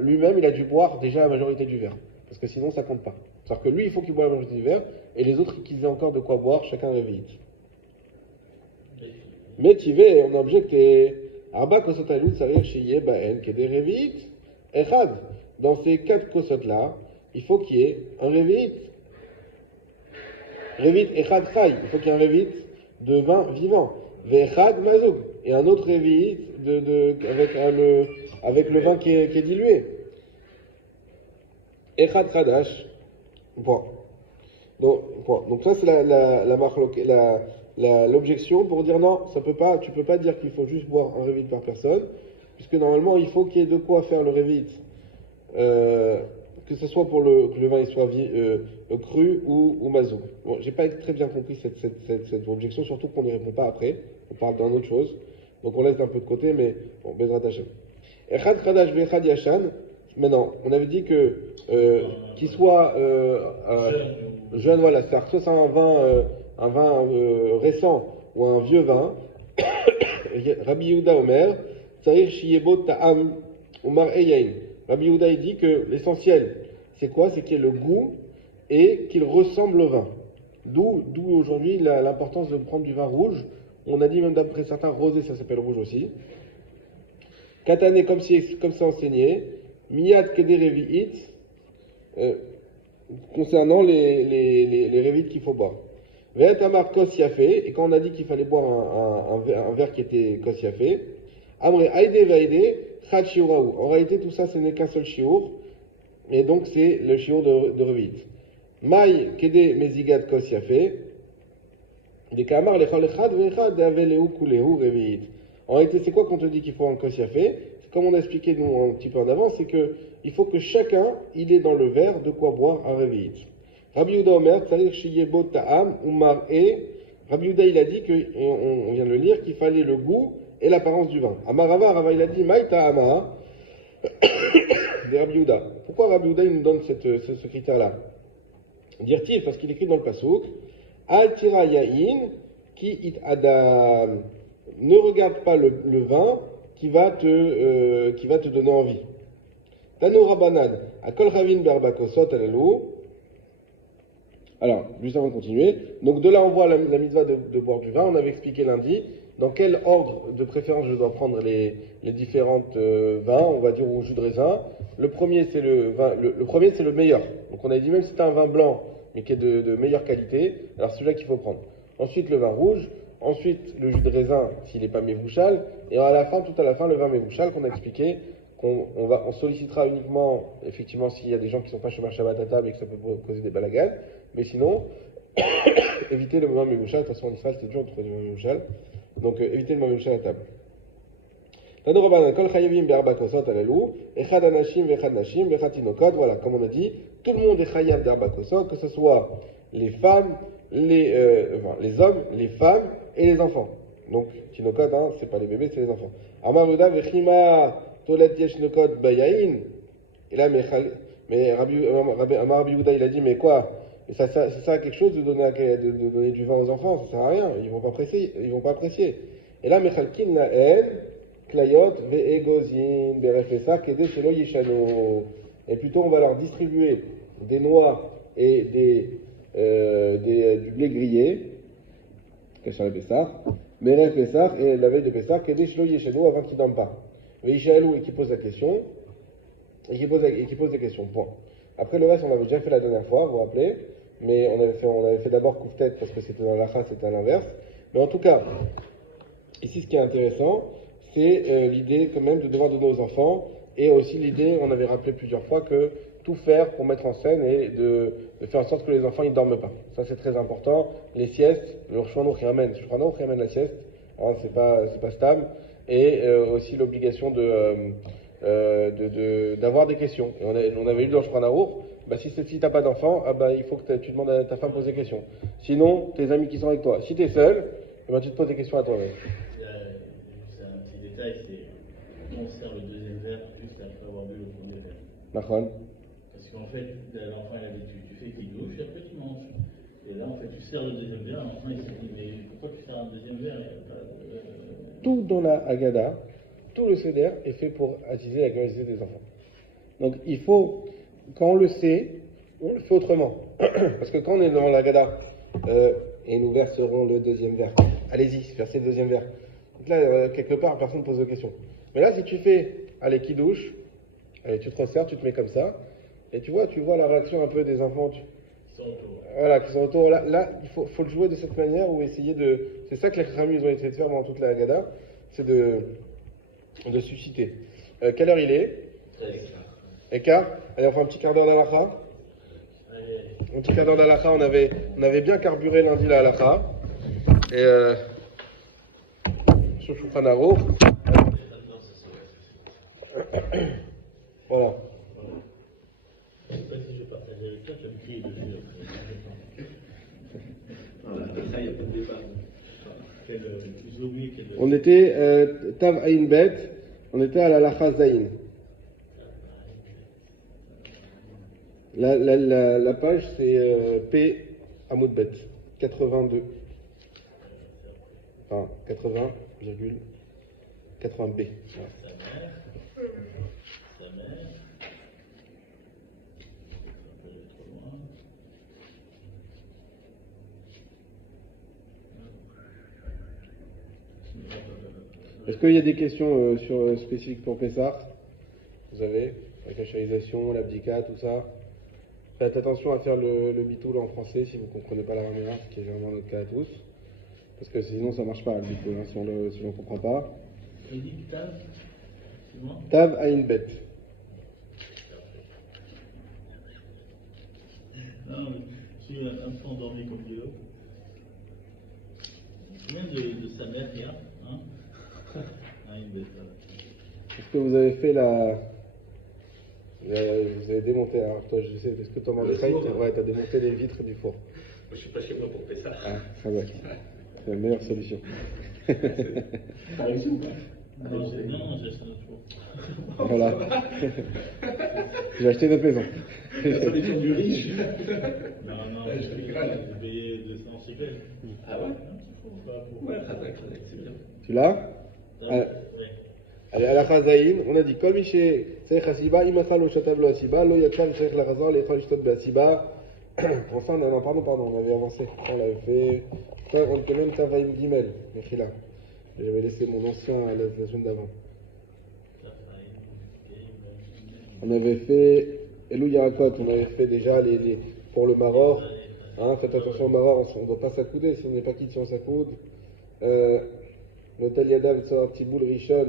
lui-même, il a dû boire déjà la majorité du verre. Parce que sinon, ça compte pas. C'est-à-dire que lui, il faut qu'il boive la majorité du verre, et les autres, qu'ils aient encore de quoi boire, chacun révite. Mais tu veux, on a objecté, Arba Kosotalut, Sarir Shiye Baen, Kede Revit, Echad. Dans ces 4 kosotes-là, il faut qu'il y ait un révit. Révit Echad Chai, il faut qu'il y ait un révit de vin vivant. Ve'echad Mazoug, et un autre révit avec le vin qui est dilué. Echad Chadash, point. Donc ça, c'est l'objection pour dire non, tu peux pas dire qu'il faut juste boire un révit par personne, puisque normalement, il faut qu'il y ait de quoi faire le révit, que ce soit pour que le vin il soit cru ou mazoug. Bon, j'ai pas très bien compris cette objection, surtout qu'on n'y répond pas après, on parle d'une autre chose, donc on laisse un peu de côté, mais bon, Bezrat Hashem. Echad Khadash ve'echad Yashan. Maintenant, on avait dit que qu'il soit jeune, voilà, c'est-à-dire soit c'est un vin récent ou un vieux vin. Rabbi Yehuda Omer, Tsarir Shiyebot Ta'am Umar Eyain. Rabbi Yehuda il dit que l'essentiel, c'est quoi? C'est qu'il y ait le goût et qu'il ressemble au vin. D'où aujourd'hui l'importance de prendre du vin rouge. On a dit même d'après certains rosé, ça s'appelle rouge aussi. Katane comme c'est enseigné. Miyad Kederevi'it, concernant les révites qu'il faut boire. Ve'et Amar Kos Yafé, et quand on a dit qu'il fallait boire un verre qui était Kos Yafé, Amre Aïde Ve'aïde, Chad Shiuraou. En réalité, tout ça, ce n'est qu'un seul shiur, et donc c'est le shiur de révite. Maï Kede Mezigad Kos Yafé, de Kamar Lechol Echad Ve'echad De'aveleu Kulehu Revi'it. En réalité, c'est quoi qu'on te dit qu'il faut un Kos Yafé? Comme on a expliqué nous un petit peu en avant, c'est que il faut que chacun il ait dans le verre de quoi boire un réveillite. Rabbi Yehuda Omer, Tsarir Shiyebo Ta'am Umar E. Rabbi Yehuda il a dit que, et on vient de le lire, qu'il fallait le goût et l'apparence du vin. Amarava, Rava il a dit Maï Ta'ama de Rabbi Yehuda. Pourquoi Rabbi Yehuda il nous donne ce critère-là? Dire-t-il parce qu'il écrit dans le pasouk Al Tira Yahin Ki It Adam. Ne regarde pas le vin qui va te donner envie. Tano Rabbanan, Akol Ravin Berbakosot Alalou. Alors, juste avant de continuer, donc de là on voit la mitzvah de boire du vin. On avait expliqué lundi dans quel ordre de préférence je dois prendre les différentes vins, on va dire au jus de raisin. Le premier c'est le premier c'est le meilleur. Donc on avait dit même si c'est un vin blanc mais qui est de meilleure qualité, alors c'est celui-là qu'il faut prendre. Ensuite le vin rouge. Ensuite, le jus de raisin, s'il n'est pas mévouchal. Et à la fin, tout à la fin, le vin mévouchal qu'on a expliqué, qu'on sollicitera uniquement, effectivement, s'il y a des gens qui ne sont pas chômage Shabbat à table et que ça peut causer des balagans. Mais sinon, évitez le vin mévouchal. De toute façon, en Israël, c'est dur de trouver du vin mévouchal. Donc, évitez le vin mévouchal à table. Voilà, comme on a dit, tout le monde est chayav d'arba kosot, que ce soit les femmes, les hommes, les femmes et les enfants. Donc, tinokot, hein, c'est pas les bébés, c'est les enfants. Amar Yehuda vechima tolet yeshnokot bayain. Et là, mais Amar Rabbi Yehuda, il a dit, mais quoi? Ça sert à quelque chose de donner du vin aux enfants? Ça sert à rien. Ils vont pas apprécier. Et là, mechalkin la haine, klayot ve'egozin berefesa kede shelo yishano. Et plutôt, on va leur distribuer des noix et du blé grillé, sur le Pessah, Meref Pessah, et la veille de Pessah, Kedesh Lo Yeshenu, avant qu'ils dorment pas. Veishaelou, et qui pose la question, et qui pose des questions, point. Après le reste, on l'avait déjà fait la dernière fois, vous vous rappelez, mais on avait fait d'abord Kouftet, parce que c'était dans l'Acha, c'était à l'inverse. Mais en tout cas, ici, ce qui est intéressant, c'est l'idée quand même de devoir donner aux enfants, et aussi l'idée, on avait rappelé plusieurs fois, que tout faire pour mettre en scène et de faire en sorte que les enfants ne dorment pas. Ça c'est très important. Les siestes, le Shouanour qui ramène la sieste, hein, c'est pas stable. Et aussi l'obligation d'avoir des questions. Et on avait lu dans le Shouanour, bah, si t'as pas d'enfant, ah bah, il faut que tu demandes à ta femme de poser des questions. Sinon, tes amis qui sont avec toi. Si tu es seul, eh ben, tu te poses des questions à toi-même. C'est un petit détail, c'est on sert le deuxième verre juste après avoir bu le premier verre. Macron. Parce qu'en fait, l'enfant il a l'habitude, tu fais qu'il douche et après tu manges. Et là, en fait, tu sers le deuxième verre, l'enfant il se dit, mais pourquoi tu sers un deuxième verre? Tout dans la Haggadah, tout le Seder est fait pour attiser la curiosité des enfants. Donc il faut, quand on le sait, on le fait autrement. Parce que quand on est dans la Haggadah, et nous verserons le deuxième verre. Allez-y, versez le deuxième verre. Donc là, quelque part, personne ne pose de questions. Mais là, si tu fais, allez, qui douche, allez, tu te resserres, tu te mets comme ça, et tu vois la réaction un peu des enfants. Qui sont autour. Là, il faut le jouer de cette manière ou essayer de. C'est ça que les Chachamim ils ont essayé de faire pendant toute la Haggadah, c'est de susciter. Quelle heure il est? 13. Écart. Allez, on fait un petit quart d'heure d'Alacha. Allez. Un petit quart d'heure d'halakha, on avait bien carburé lundi la halakha. Et sur Shulchan Aruch. Voilà. Je ne sais pas si je vais partager avec toi, tu as me crier dessus. Voilà, ça, il n'y a pas de débat. J'ai oublié quel. On était Tav Ayin Bet, on était à la halakha Zayin. La page c'est P Amoud Bet, 82. Enfin, 80,80B. Ouais. Sa mère. Est-ce qu'il y a des questions spécifiques pour Pessah? Vous avez la cachérisation, l'abdika, tout ça. Faites attention à faire le bitoul en français si vous ne comprenez pas l'araméen, ce qui est généralement notre cas à tous. Parce que sinon ça ne marche pas le bitoul, si on ne comprend pas. Il dit Tav, c'est moi. Tav Ayin Bet. Non, je suis un peu endormi comme Guillaume. Combien de sa mère hier, hein? Une bête, Est-ce que vous avez fait vous avez démonté, alors toi je sais, est-ce que Thomas Mordechai, ouais, t'as démonté les vitres du four? Moi, je suis pas chez moi pour faire ça. Ah, ça va. C'est la meilleure solution. T'as réussi ou pas? Non, j'ai acheté un autre four. Voilà. J'ai acheté notre maison. La solution du riche. Non, je rigole. j'ai payé 200 shekels. Ah ouais? Ouais, c'est bien. Tu l'as? Ouais. Allez, à la Chazaïn, on a dit Kol Miché, Seich Asiba, Imachal ou Shatav lo Asiba, Lo Yatsal, Seich la Chazar, Lechal Ishtot be Asiba. Enfin, non, pardon, on avait avancé. On l'avait fait. On était même Tavaïm Gimel, Mechila. J'avais laissé mon ancien la semaine d'avant. On avait fait Elou Yarakot, on avait fait déjà pour le Maror. Hein, faites attention au Maror, on ne doit pas s'accouder, si on n'est pas quitte si on s'accoude. L'hôtel Yadav, Tiboul Rishon,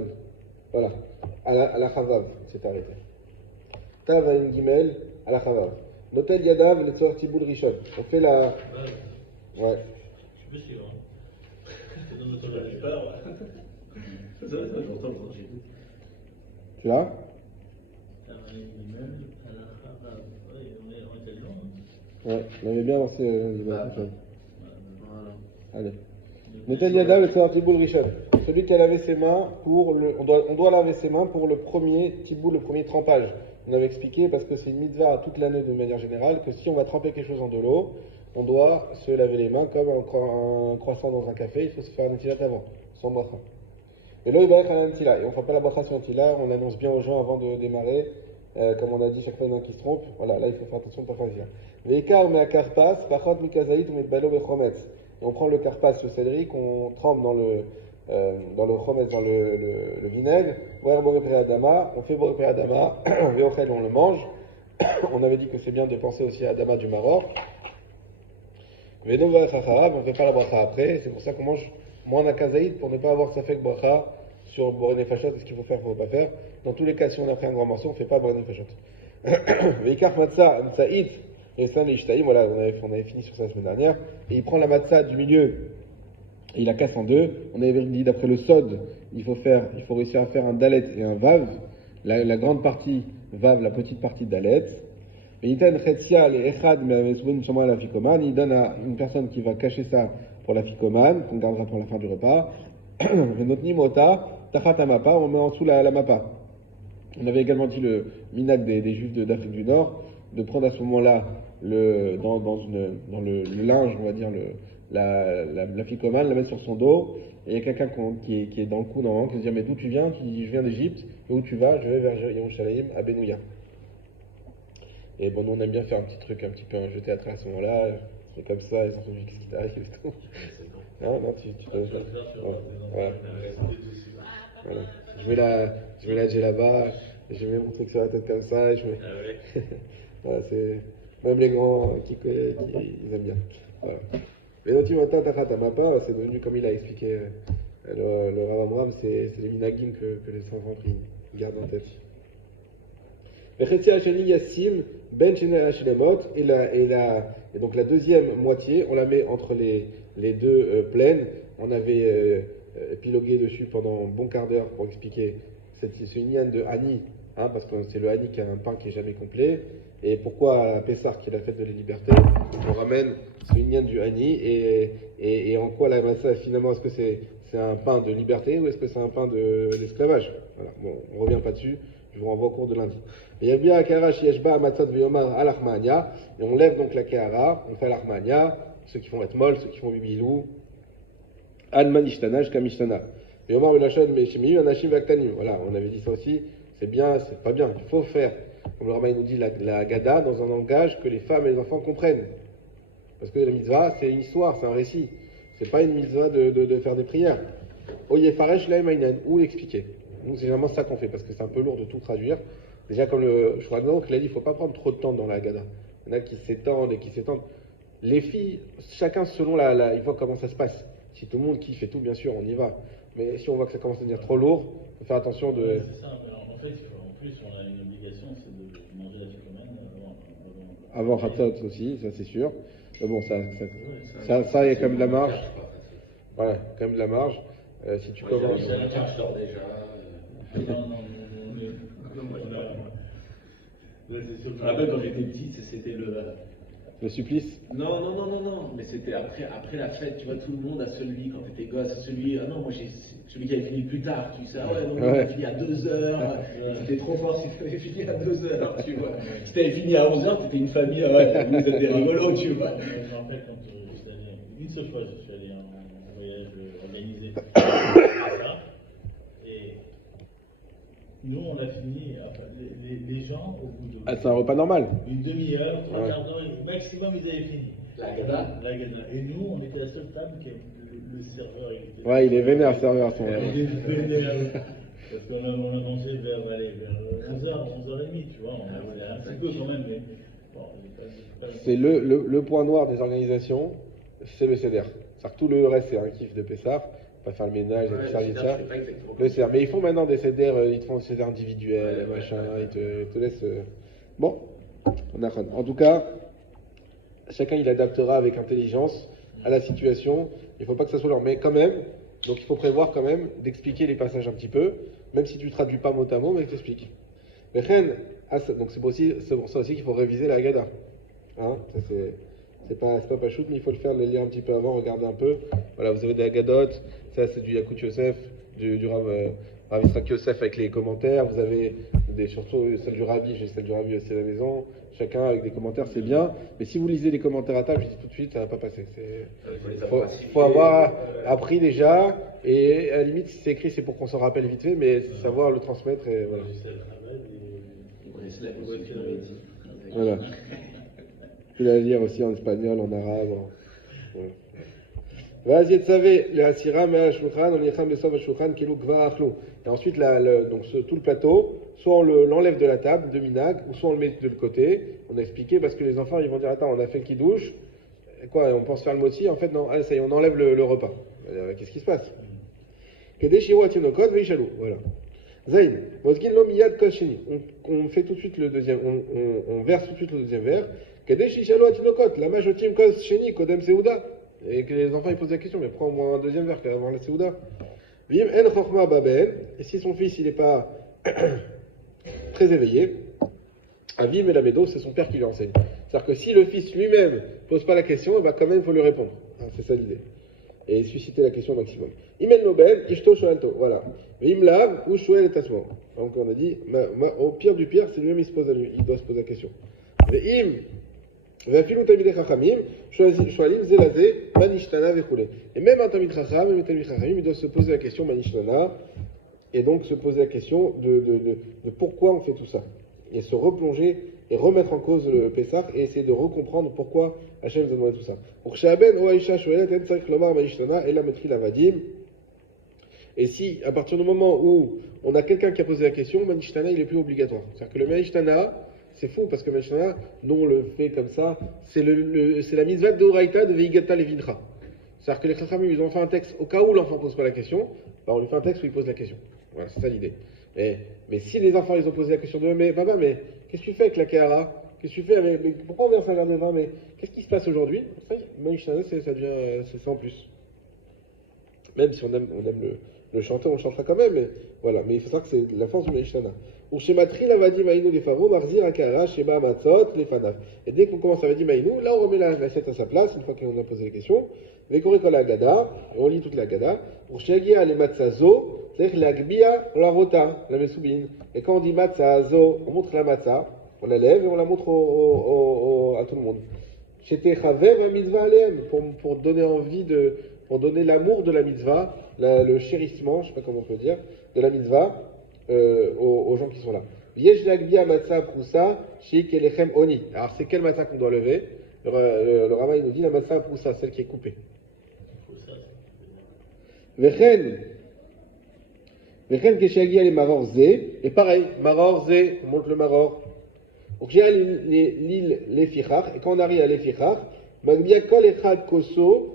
voilà, à la Chavav, c'est arrêté. Tav Ayin Gimel, à la Chavav. L'hôtel Yadav, le Tzor Tiboul Rishon. On fait la. Ouais. Je peux suivre. Je te donne le temps J'ai peur. Ça, j'entends le danger. Tu l'as? Ouais, on avait bien avancé Voilà. Allez. Metel Yadav et Tzar Tiboul Rishon. Celui qui a lavé ses mains on doit laver ses mains pour le premier tiboul, le premier trempage. On avait expliqué parce que c'est une mitzvah toute l'année de manière générale que si on va tremper quelque chose dans de l'eau, on doit se laver les mains comme un croissant dans un café, il faut se faire un netilat avant, sans bracha. Et là, il va être un netilat. Et on ne fera pas la bracha sur netilat, on annonce bien aux gens avant de démarrer, comme on a dit chaque fois il y en a qui se trompe. Voilà, là il faut faire attention de ne pas faire ça. Veikar me karpas, pachot mikazaït ou metbalo bechometz. Et on prend le karpas, le céleri, qu'on trempe dans le chometz, dans le vinaigre. On fait boré adama, veochel, on le mange. On avait dit que c'est bien de penser aussi à Adama du Maroc. Veno vachacharav, on ne fait pas la bracha après. C'est pour ça qu'on mange moins la kazaïd pour ne pas avoir safek bracha sur boré nefashot. Est-ce qu'il faut faire, il ne faut pas faire. Dans tous les cas, si on a pris un grand morceau, on ne fait pas boré nefashot. Veikar matzah, mtsaït. Et ça, les ishtaïm, voilà, on avait fini sur ça la semaine dernière. Et il prend la matzah du milieu et il la casse en deux. On avait dit d'après le sod, il faut réussir à faire un dalet et un vav. La grande partie vav, la petite partie dalet. Et il donne à une personne qui va cacher ça pour la ficomane, qu'on gardera pour la fin du repas. Notre nimota, tachat mapa, on met en dessous la mapa. On avait également dit le minag des juifs d'Afrique du Nord, de prendre à ce moment-là dans le linge, on va dire, la ficomane, la mettre sur son dos, et il y a quelqu'un qui est dans le coup normalement, qui se dit mais d'où tu viens? Tu dis je viens d'Égypte, et où tu vas? Je vais vers Yerushalayim, à Benouya. Et bon, nous on aime bien faire un petit truc un petit peu un jeu théâtral à ce moment-là, c'est comme ça, ils ont dit qu'est-ce qui t'arrive et tout. Non, tu dois le faire. Voilà. Voilà. Je mets la djellaba, je mets mon truc sur la tête comme ça, et je mets. Voilà, c'est. Même les grands ils aiment bien. Voilà. Mais non, tu m'entends, Tachatama, c'est devenu comme il a expliqué le Rav Amram, c'est les minagim que les enfants gardent en tête. Vechetzi Hasheni Yassim, Ben Shenei Hashilemot, et donc la deuxième moitié, on la met entre les deux plaines. On avait épilogué dessus pendant un bon quart d'heure pour expliquer ce Inyan de Hani, hein, parce que c'est le Hani qui a un pain qui est jamais complet. Et pourquoi à Pessah, qui est la fête de la liberté, on ramène ce Inyan du Hani, et en quoi la massa finalement, est-ce que c'est un pain de liberté ou est-ce que c'est un pain d'esclavage? Voilà. Bon, on ne revient pas dessus, je vous renvoie au cours de lundi. Et il y a Kara Shieshba Matzat Veyomar al Armania, et on lève donc la Kara, on fait l'Armania, ceux qui font être molles, ceux qui font Bibilou, An Manishtana, jusqu'à Mishtana. Veyomar Melachad Meshemiyu Anashim Vaktanim. Voilà, on avait dit ça aussi, c'est bien, c'est pas bien, il faut faire, comme le Ramaï nous dit, la Gada dans un langage que les femmes et les enfants comprennent. Parce que la mitzvah, c'est une histoire, c'est un récit. C'est pas une mitzvah de faire des prières. Oyefaresh laïmaïnan, ou l'expliquer. Nous, c'est généralement ça qu'on fait, parce que c'est un peu lourd de tout traduire. Déjà, comme le Shouchan qui l'a dit, il ne faut pas prendre trop de temps dans la Haggadah. Il y en a qui s'étendent et qui s'étendent. Les filles, chacun selon il voit comment ça se passe. Si tout le monde kiffe et tout, bien sûr, on y va. Mais si on voit que ça commence à devenir trop lourd, il faut faire attention de... Ouais, c'est ça, mais en fait, en plus, on a une obligation, c'est de manger la ficomène Avant Khatat aussi, ça c'est sûr. Mais bon, ça, il y a quand même de la marge. Voilà, quand même de la marge. Si tu commences... Je dors déjà. Non, Je me rappelle quand j'étais petit, c'était Le supplice. Non, mais c'était après la fête, tu vois, tout le monde a celui, quand t'étais gosse, celui, ah non, moi j'ai celui qui avait fini plus tard, tu sais, ah ouais, non, il a fini à 2h, c'était trop fort si t'avais fini à 2h, tu vois. Si t'avais fini à 11h, t'étais une famille, ouais, vous êtes des rigolos, tu vois. Je me rappelle quand j'étais allé, une seule fois, je suis allé en voyage organisé, et nous on a fini, enfin, les gens, au bout de... Ah, c'est un repas normal. Une demi-heure, trois quarts d'heure, maximum, ils avaient fini. La Gada. Et nous, on était la seule table qui le serveur. Ouais, il est vénère, le serveur, à son Il est vénère. Parce qu'on a mangé vers 11h, 11h30, tu vois. On a volé un petit peu quand même, mais bon, c'est le point noir des organisations, c'est le CEDER. C'est-à-dire que tout le reste, c'est un kiff de Pessah. Pas faire le ménage, et tout ça, le CEDER. Mais ils font maintenant des CEDER, ils te font des CEDER individuels, machin, ils te laissent... Bon, en tout cas, chacun il adaptera avec intelligence à la situation. Il ne faut pas que ça soit leur, mais quand même, donc il faut prévoir quand même d'expliquer les passages un petit peu, même si tu ne traduis pas mot à mot, mais tu expliques. Donc c'est pour ça aussi qu'il faut réviser la Haggadah. Hein, ça c'est pas shoot, mais il faut le faire, le lire un petit peu avant, regarder un peu. Voilà, vous avez des Haggadot, ça c'est du Yakut Yosef, du Rav Yitzhak Yosef avec les commentaires. Vous avez surtout celle du Rabbi, j'ai celle du Rabbi aussi à la maison. Chacun avec des commentaires, c'est bien. Mais si vous lisez les commentaires à table, je dis tout de suite, ça va pas passer. Il faut avoir appris déjà, et à la limite, si c'est écrit, c'est pour qu'on s'en rappelle vite fait, mais savoir le transmettre et voilà. Voilà. Tu peux la lire aussi en espagnol, en arabe. Vas-y, tu savais, les Hasiram et Ashulchan, on y Besov Ashulchan, Kelu Gva Achlou. Et ensuite, donc tout le plateau, soit on l'enlève de la table, de Minag, ou soit on le met de côté. On a expliqué parce que les enfants, ils vont dire, attends, on a fait le kidouche, quoi, on pense faire le moti, en fait, non, allez, ça y est, on enlève le repas. Qu'est-ce qui se passe? Kedeshiwa Atinokot, Veishalou, voilà. Zayn, Mosgin lo miyad kol sheni. On fait tout de suite le deuxième, on verse tout de suite le deuxième verre. Kedeshiwa Atinokot, la majotim kol sheni, kodem seuda. Et que les enfants ils posent la question, mais prends-moi un deuxième verre avant la seuda. Vim en chokhma baben. Et si son fils il n'est pas très éveillé, Avim et la médo, c'est son père qui lui enseigne. C'est-à-dire que si le fils lui-même pose pas la question, bah quand même il faut lui répondre. C'est ça l'idée. Et susciter la question au maximum. Imen Nobel, Ishto Shoalto, voilà. Imlav ou Shoel et Tasmo. Donc on a dit, au pire du pire, c'est lui-même il doit se poser la question. Im, Vafilou Tamid Chachamim, Shoalim Zelazé, Manishtana Vechoulé. Et même un Tamid Chacham, même un Tamid Chachamim, il doit se poser la question Manishtana, et donc se poser la question de pourquoi on fait tout ça. Et se replonger et remettre en cause le Pessah et essayer de recomprendre pourquoi Hachem nous a demandé tout ça. Pour Shaben ou Aïcha Shoelet, En Tzarich Lomar Manishtana, et la Metri Lavadim. Et si, à partir du moment où on a quelqu'un qui a posé la question, Manishtana, il est plus obligatoire. C'est-à-dire que le Manishtana, c'est fou, parce que Manishtana, nous on le fait comme ça, c'est la mitzvah de Horaïta de Veigata Levincha. C'est-à-dire que les Chachamim, ils ont fait un texte, au cas où l'enfant pose pas la question, bah on lui fait un texte où il pose la question. Voilà, c'est ça l'idée. Mais si les enfants, ils ont posé la question de mais papa, mais qu'est-ce que tu fais avec la Kéhara? qu'est-ce que tu fais avec, mais pourquoi on verse un verre de vin? Mais qu'est-ce qui se passe aujourd'hui? Mishnah, ça devient, c'est ça en plus. Même si on aime le chanter, on le chantera quand même, mais voilà. Mais il faut savoir que c'est la force du Mishnah. Ou chez Matri, la Vadi Maïnou, les Favo, Marzir, Akara, Sheba, Matzot, les Fanaf. Et dès qu'on commence à Vadi Maïnou, là on remet l'assiette à sa place, une fois qu'on a posé les questions. Vekoreko la Agada, et on lit toute la Agada. Pour Shegia, les Matzazo, c'est-à-dire la Gbia, on la rota, la Mesoubine. Et quand on dit Matzazo, on montre la Matza, on la lève et on la montre à tout le monde. J'étais Chaver, un mitzvah aleem, pour donner envie pour donner l'amour de la mitzvah, le chérissement, je sais pas comment on peut dire, de la mitzvah, aux gens qui sont là. Yesh lagbia matzah proussa, shik elechem oni. Alors c'est quelle matzah qu'on doit lever? Le rabbin il nous dit la matzah proussa, celle qui est coupée. Vechen keshagia les maror zé, et pareil, maror zé, on monte le maror. Donc j'ai l'île Lefichach, et quand on arrive à Lefichach, magbia kol echad koso,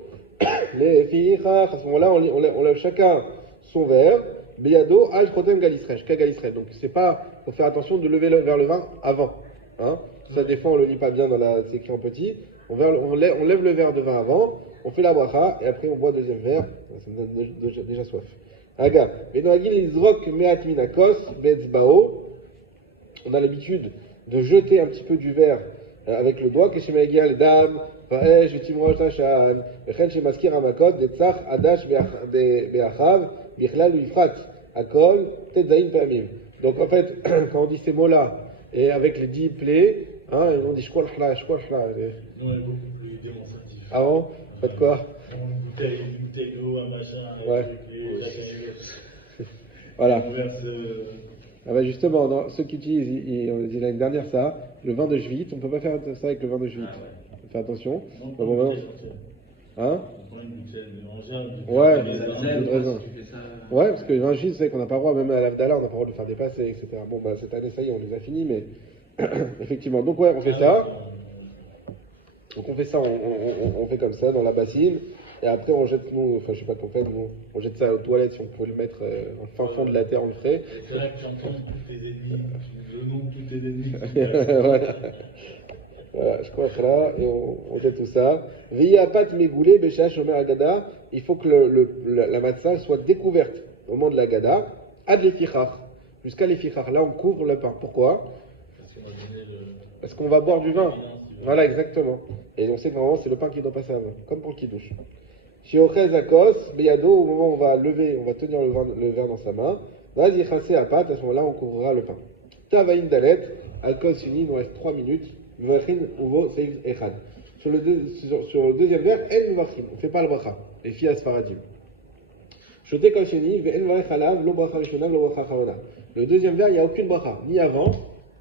Lefichach, à ce moment-là on lève chacun son verre. Beyado al chotem galisresh, kagalisresh. Donc c'est pas, faut faire attention de lever vers le vin avant. Hein. Ça des fois on le lit pas bien c'est écrit en petit. On lève le verre de vin avant, on fait la bracha et après on boit deuxième verre. Ça me donne déjà soif. Aga. Benoagil izrok meat minakos betzbao. On a l'habitude de jeter un petit peu du verre avec le doigt. Keshemegial dam vaesh v'timrosh tashan v'chen shemaskir hamakot detzach adash beachav. Donc en fait, quand on dit ces mots-là, et avec les 10 plaies, hein, on dit shkol hla. Nous, on est beaucoup plus démonstratif. Ah bon? Faites quoi? Une bouteille d'eau, un machin, ouais. Voilà. Ah bah justement, ceux qui utilisent, on a dit l'année dernière ça, le vin de Jvit, on ne peut pas faire ça avec le vin de Jvit. Faut faire attention. Hein? Ouais, de raisin. Ouais, parce que le vin de Jvit, vous savez qu'on n'a pas le droit, même à l'Avdallah, on n'a pas le droit de le faire dépasser, etc. Bon, bah cette année, ça y est, on les a finis, mais effectivement. Donc ouais, on fait ça. Donc on fait ça, on fait comme ça dans la bassine, et après on jette, je sais pas qu'on fait, on jette ça aux toilettes, si on peut le mettre dans le fin fond de la terre, on le ferait. C'est vrai que j'entends tous tes ennemis, je nomme tous tes ennemis. Voilà, je crois que là, et on jette tout ça. Viyapat megoulé, béchash, omer agada, il faut que la matzah soit découverte au moment de l'agada, ad lefichach, jusqu'à lefichach. Là on couvre le pain. Pourquoi? Parce qu'on va boire du vin. Voilà, exactement. Et on sait que normalement c'est le pain qui doit passer avant, comme pour le kiddush. Shiochez akos, beyado, au moment où on va tenir le verre dans sa main, vas-y chassé à pâte, à ce moment-là on couvrira le pain. Tavaïn dalet, alcool fini, il nous reste 3 minutes. Vachin uvo seif echad. Sur le deuxième verre, en vachim, on ne fait pas le bracha, les filles asfaradim. Shoté kol sheni, ve'en varech alav, lo bracha rishona, lo bracha charona. Le deuxième verre, il n'y a aucune bracha, ni avant,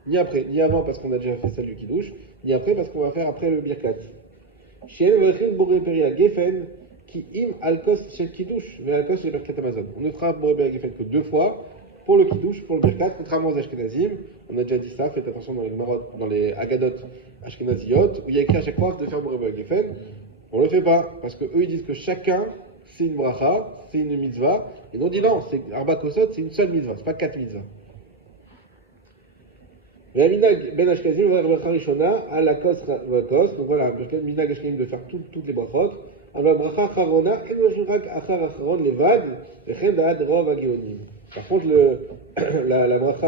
ni après. Ni avant parce qu'on a déjà fait celle du kiddush, ni après parce qu'on va faire après le birkat. Shien vachin boré peri la gefen, qui im alkos shel kiddush, ve alkos shel birkat amazon. On ne fera boré peri la gefen que 2 fois, pour le kiddush, pour le birkat, contrairement aux ashkenazim. On a déjà dit ça, faites attention dans les agadot ashkenaziyot, où il y a écrit à chaque fois de faire boré peri la gefen. On ne le fait pas, parce que eux ils disent que chacun c'est une bracha, c'est une mitzvah, et nous on dit non, c'est Arba Kosot, c'est une seule mitzvah, c'est pas 4 mitzvahs. Minag ben Ashkenazim, bracha rishona, à la kos, donc voilà, minag Ashkenazim de faire toutes les brachot, à la bracha charona, en vajurak achar acharon levad, vechen da'ad rov agionim. Par contre, la bracha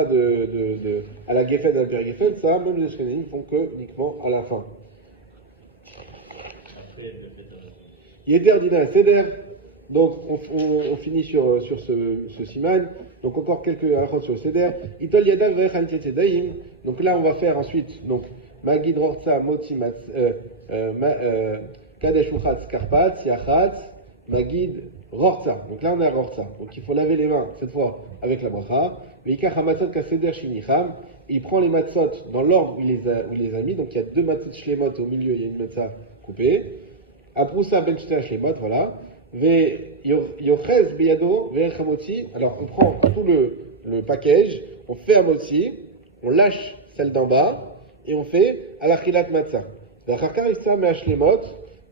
à la gefen, à la périgefen, ça, même les Ashkenazim font que uniquement à la fin. Yeder dina seder. Donc on finit sur ce siman. Donc encore quelques halachot sur le seder. Itol yadav ve'ech al tzetzedaim. Donc là on va faire ensuite donc magid rortza motzi kadesh uchatz karpatz yachatz magid rortza. Donc là on est à rortza. Donc il faut laver les mains cette fois avec la bracha. Veikach hamatzot kaseder shinicham. Il prend les matzot dans l'ordre où il les a mis. Donc il y a 2 matzot shlemot au milieu, il y a une matzah coupée. Aproussa ben shte shlemot, voilà. Yochez beyado ve'er chamotzi. Alors on prend tout le package, on fait un motzi, on lâche celle d'en bas et on fait alachilat matzah. V'acharkar issa me'ashlemot,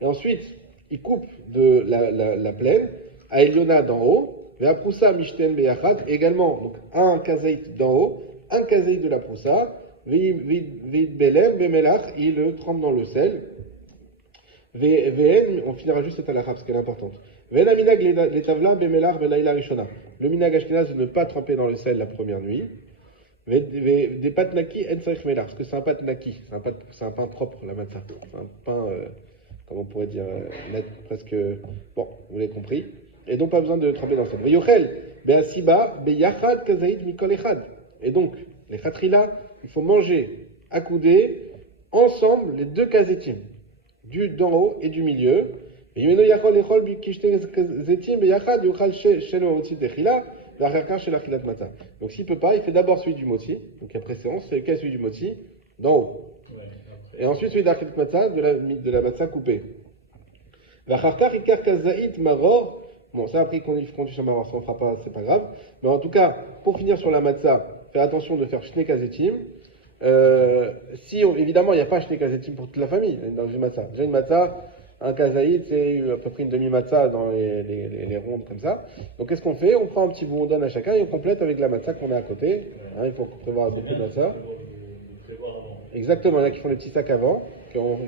et ensuite il coupe de la plaine à Eliona d'en haut. Ve'aproussa mishten beyachad, également donc un kazaït d'en haut, un kazaït de la proussa. Vid belem, bemelach, il le trempe dans le sel. On finira juste cette halakha parce qu'elle est importante. Le minag ashkenaz de ne pas tremper dans le sel la première nuit. Des pâtes naki en sarich melar, parce que c'est un pâte naki, c'est un pain propre, la matzah. C'est un pain, comment on pourrait dire, net, presque. Bon, vous l'avez compris. Et donc pas besoin de tremper dans le sel. Et donc, les khatrila, il faut manger accoudés ensemble les deux kazetim, du d'en haut et du milieu. Donc s'il ne peut pas, il fait d'abord celui du moti, donc après séance, c'est lequel celui du moti, d'en haut. Et ensuite celui d'Achilat Matzah, de la matzah coupée. Bon, ça après qu'on dit sur maror, ça on fera pas, c'est pas grave. Mais en tout cas, pour finir sur la matzah, faire attention de faire shne kazetim. Évidemment, il n'y a pas shne kazetim pour toute la famille dans une matzah. Déjà une matzah, un kazaïd, c'est à peu près une demi-matzah dans les rondes comme ça. Donc qu'est-ce qu'on fait? On prend un petit bout, on donne à chacun et on complète avec la matzah qu'on a à côté. Hein, il faut prévoir beaucoup de matzah. Exactement, il y en a qui font les petits sacs avant,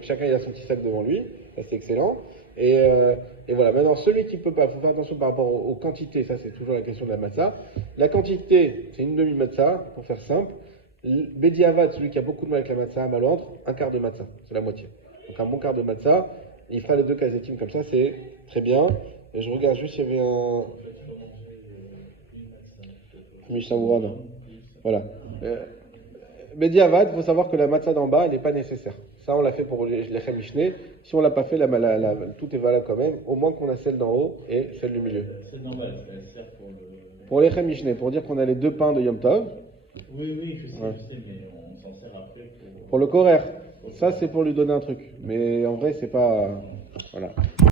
chacun il a son petit sac devant lui, ça c'est excellent. Et voilà, maintenant celui qui peut pas, il faut faire attention par rapport aux quantités, ça c'est toujours la question de la matzah. La quantité, c'est une demi-matzah, pour faire simple. Bediavad, celui qui a beaucoup de mal avec la matzah, malandre, un quart de matzah, c'est la moitié. Donc un bon quart de matzah. Il fera les deux kazetim comme ça, c'est très bien. Et je regarde juste s'il y avait un. Mishamourana. Voilà. Bediavad, il faut savoir que la matzah d'en bas, elle n'est pas nécessaire. Ça, on l'a fait pour les Mishné. Si on ne l'a pas fait, tout est valable quand même. Au moins qu'on a celle d'en haut et celle du milieu. C'est normal, elle sert pour les Mishné, pour dire qu'on a les deux pains de Yom Tov. Oui, je sais, mais on s'en sert après pour le Korer. Ça, c'est pour lui donner un truc. Mais en vrai, c'est pas. Voilà.